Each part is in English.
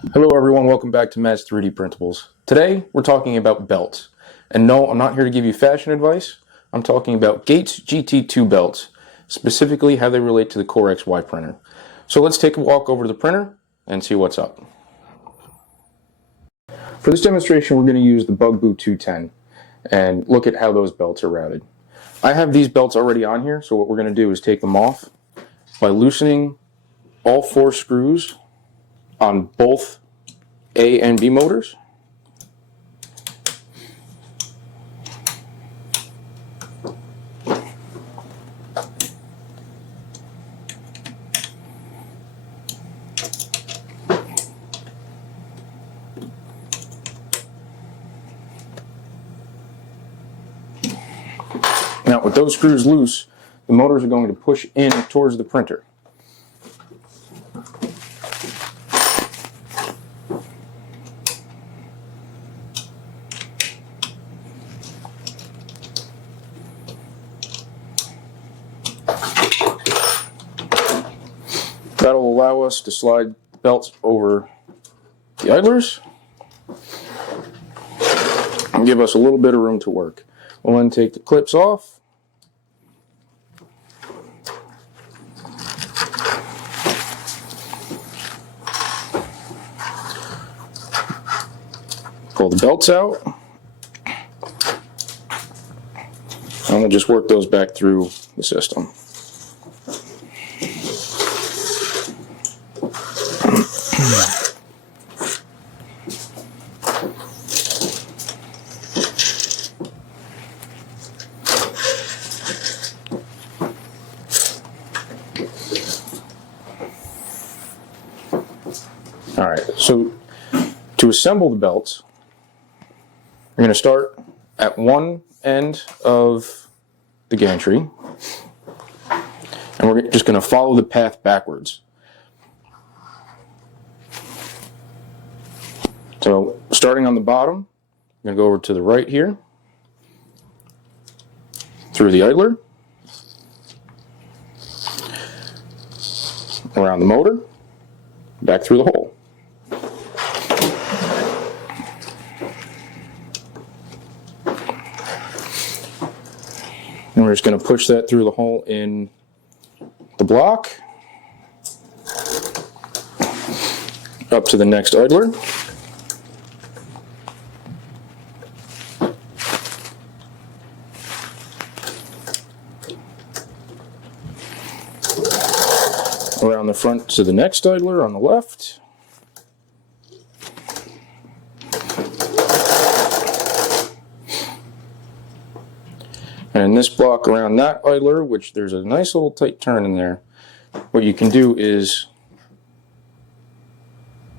Hello everyone, welcome back to Matt's 3D Printables. Today we're talking about belts. And no, I'm not here to give you fashion advice. I'm talking about Gates GT2 belts, specifically how they relate to the Core XY printer. So let's take a walk over to the printer and see what's up. For this demonstration we're going to use the BugBu 210 and look at how those belts are routed. I have these belts already on here, so what we're going to do is take them off by loosening all 4 screws on both A and B motors. Now with those screws loose, the motors are going to push in towards the printer. That'll allow us to slide belts over the idlers and give us a little bit of room to work. We'll then take the clips off, pull the belts out, and we'll just work those back through the system. Alright, so to assemble the belts, we're going to start at one end of the gantry, and we're just going to follow the path backwards. So starting on the bottom, I'm going to go over to the right here, through the idler, around the motor, back through the hole. And we're just going to push that through the hole in the block, up to the next idler. Around the front to the next idler on the left. And this block around that idler, which there's a nice little tight turn in there, what you can do is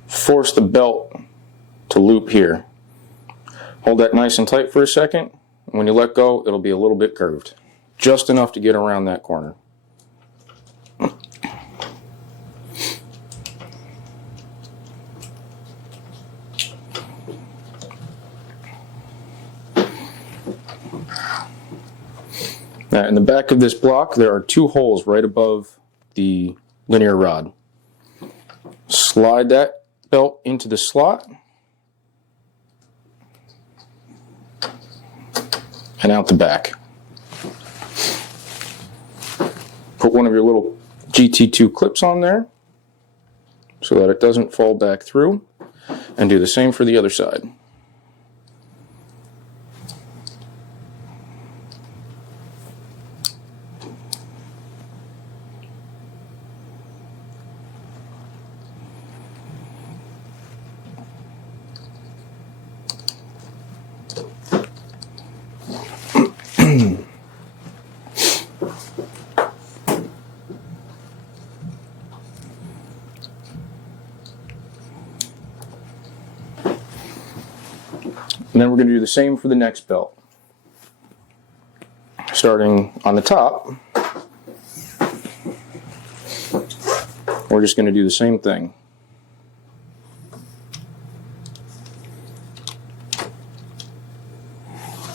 force the belt to loop here. Hold that nice and tight for a second, and when you let go, it'll be a little bit curved. Just enough to get around that corner. Now, in the back of this block, there are 2 holes right above the linear rod. Slide that belt into the slot and out the back. Put one of your little GT2 clips on there so that it doesn't fall back through, and do the same for the other side. And then we're going to do the same for the next belt. Starting on the top, we're just going to do the same thing.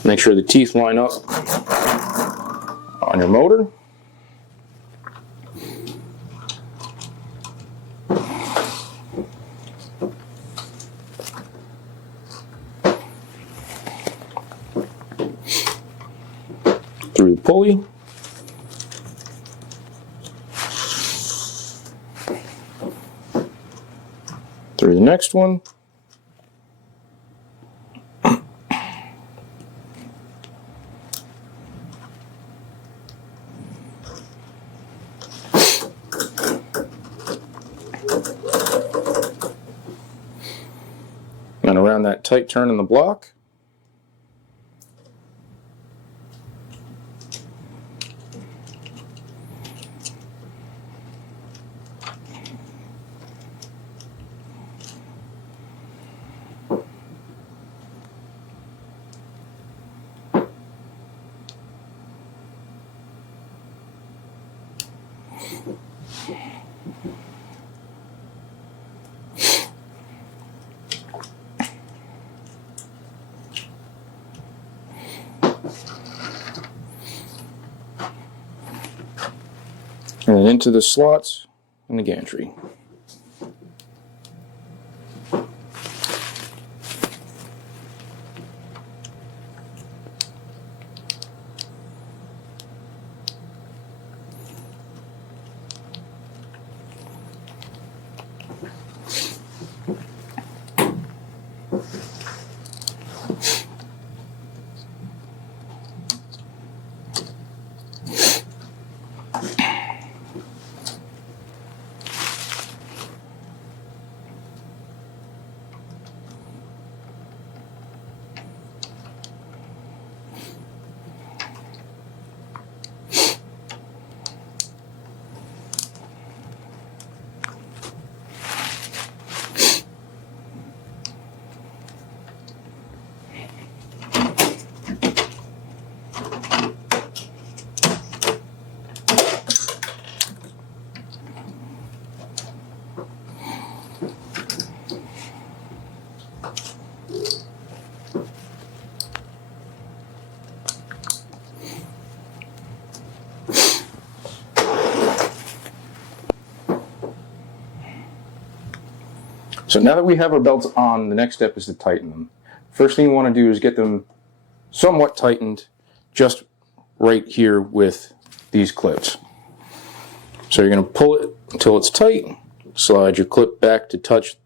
Make sure the teeth line up on your motor. Through the pulley. Through the next one. And around that tight turn in the block. And then into the slots in the gantry. So now that we have our belts on, the next step is to tighten them. First thing you want to do is get them somewhat tightened just right here with these clips. So you're going to pull it until it's tight, slide your clip back to touch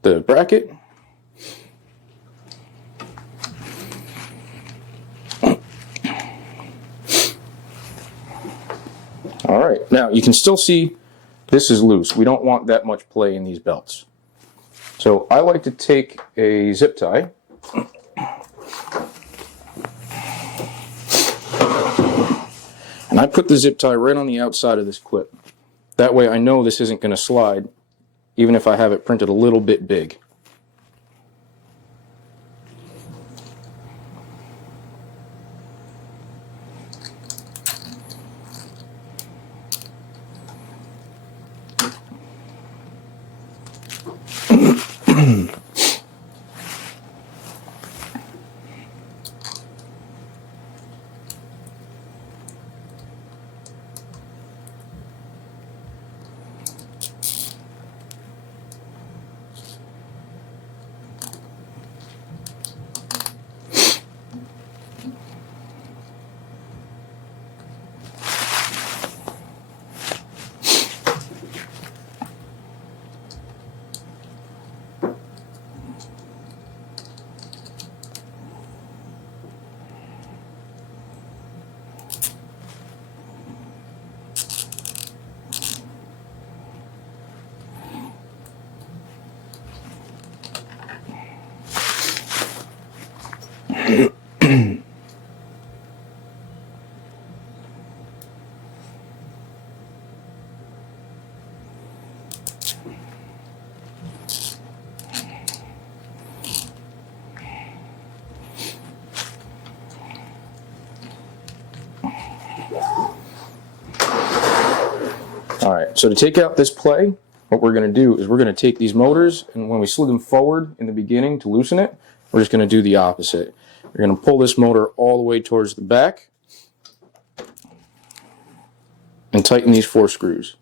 the bracket. Alright, now you can still see this is loose. We don't want that much play in these belts. So I like to take a zip tie and I put the zip tie right on the outside of this clip. That way I know this isn't going to slide even if I have it printed a little bit big. Alright, so to take out this play, what we're going to do is we're going to take these motors, and when we slid them forward in the beginning to loosen it, we're just going to do the opposite. We're going to pull this motor all the way towards the back and tighten these 4 screws.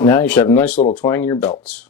Now you should have a nice little twang in your belts.